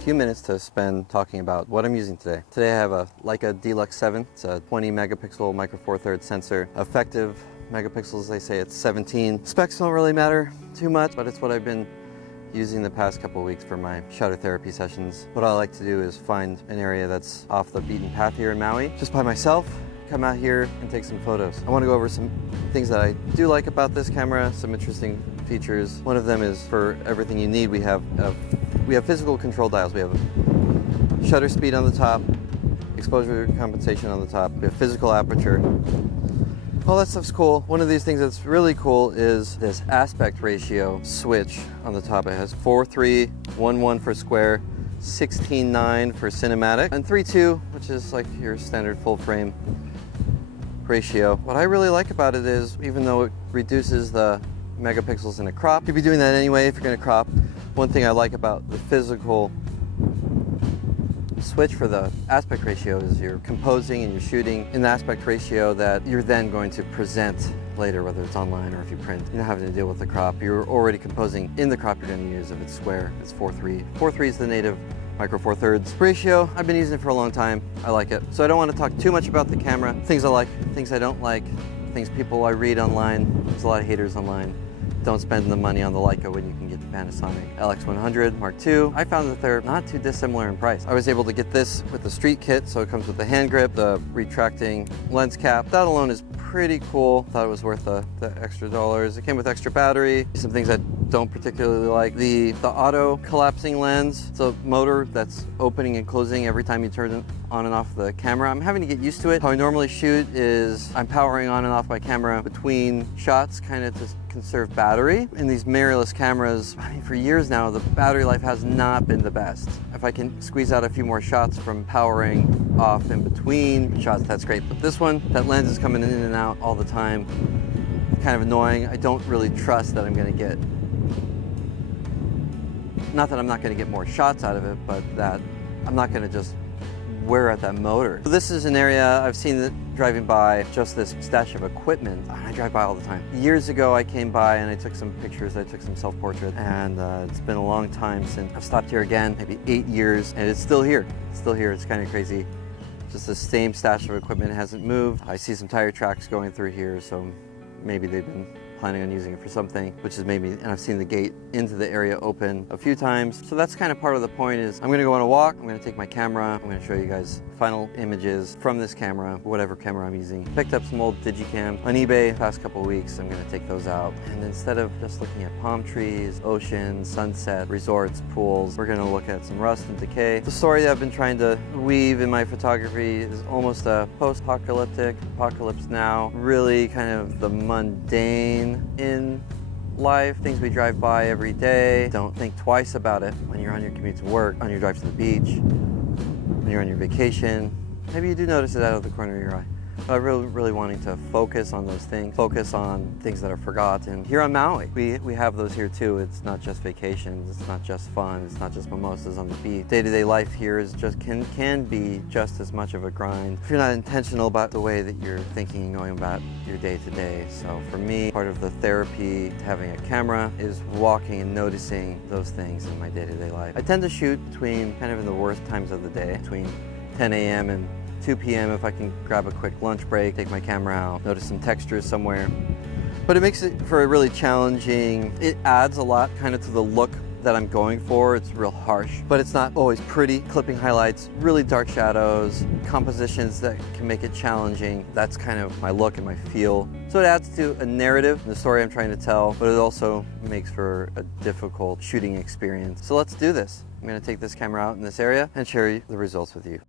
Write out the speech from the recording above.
few minutes to spend talking about what I'm using today. Today I have a Leica d-Lux 7. It's a 20 megapixel micro four thirds sensor. Effective megapixels, they say it's 17. Specs don't really matter too much, but it's what I've been using the past couple of weeks for my shutter therapy sessions. What I like to do is find an area that's off the beaten path here in Maui, just by myself, come out here and take some photos. I want to go over some things that I do like about this camera, some interesting features. One of them is for everything you need, we have physical control dials. We have shutter speed on the top, exposure compensation on the top, we have physical aperture. All that stuff's cool. One of these things that's really cool is this aspect ratio switch on the top. It has 4:3, 1:1 for square, 16:9 for cinematic, and 3:2, which is like your standard full frame ratio. What I really like about it is, even though it reduces the megapixels in a crop, you'd be doing that anyway if you're going to crop. One thing I like about the physical switch for the aspect ratio is you're composing and you're shooting in the aspect ratio that you're then going to present later, whether it's online or if you print. You're not having to deal with the crop. You're already composing in the crop you're going to use. If it's square, it's 4:3. 4:3 is the native micro four thirds ratio. I've been using it for a long time. I like it. So I don't want to talk too much about the camera. Things I like, things I don't like, things people I read online. There's a lot of haters online. Don't spend the money on the Leica when you can get the Panasonic LX100 Mark II. I found that they're not too dissimilar in price. I was able to get this with the street kit, so it comes with the hand grip, the retracting lens cap. That alone is pretty cool. Thought it was worth the extra dollars. It came with extra battery. Some things I don't particularly like. The auto collapsing lens. It's a motor that's opening and closing every time you turn it on and off the camera. I'm having to get used to it. How I normally shoot is I'm powering on and off my camera between shots, kind of to conserve battery. In these mirrorless cameras, I mean, for years now, the battery life has not been the best. If I can squeeze out a few more shots from powering off in between shots, that's great. But this one, that lens is coming in and out all the time. Kind of annoying. I don't really trust that I'm gonna get, not that I'm not gonna get more shots out of it, but that I'm not gonna just wear out that motor. So this is an area I've seen that driving by, just this stash of equipment. I drive by all the time. Years ago I came by and I took some pictures, I took some self-portrait, and it's been a long time since I've stopped here again, maybe 8 years, and it's still here. It's still here, it's kind of crazy. Just the same stash of equipment hasn't moved. I see some tire tracks going through here, so maybe they've been planning on using it for something, which is maybe, and I've seen the gate into the area open a few times. So that's kind of part of the point is I'm gonna go on a walk, I'm gonna take my camera, I'm gonna show you guys final images from this camera, whatever camera I'm using. Picked up some old Digicam on eBay the past couple of weeks. I'm gonna take those out. And instead of just looking at palm trees, ocean, sunset, resorts, pools, we're gonna look at some rust and decay. The story that I've been trying to weave in my photography is almost a post-apocalyptic, apocalypse now, really kind of the mundane in life, things we drive by every day. Don't think twice about it when you're on your commute to work, on your drive to the beach, when you're on your vacation. Maybe you do notice it out of the corner of your eye. But I'm really wanting to focus on those things, focus on things that are forgotten. Here on Maui, we have those here too. It's not just vacations, it's not just fun, it's not just mimosas on the beach. Day-to-day life here is just can be just as much of a grind if you're not intentional about the way that you're thinking and going about your day-to-day. So for me, part of the therapy to having a camera is walking and noticing those things in my day-to-day life. I tend to shoot between kind of in the worst times of the day, between 10 a.m. and 2 p.m. if I can grab a quick lunch break, take my camera out, notice some textures somewhere. But it makes it for a really challenging, it adds a lot kind of to the look that I'm going for. It's real harsh, but it's not always pretty. Clipping highlights, really dark shadows, compositions that can make it challenging. That's kind of my look and my feel. So it adds to a narrative, the story I'm trying to tell, but it also makes for a difficult shooting experience. So let's do this. I'm gonna take this camera out in this area and share the results with you.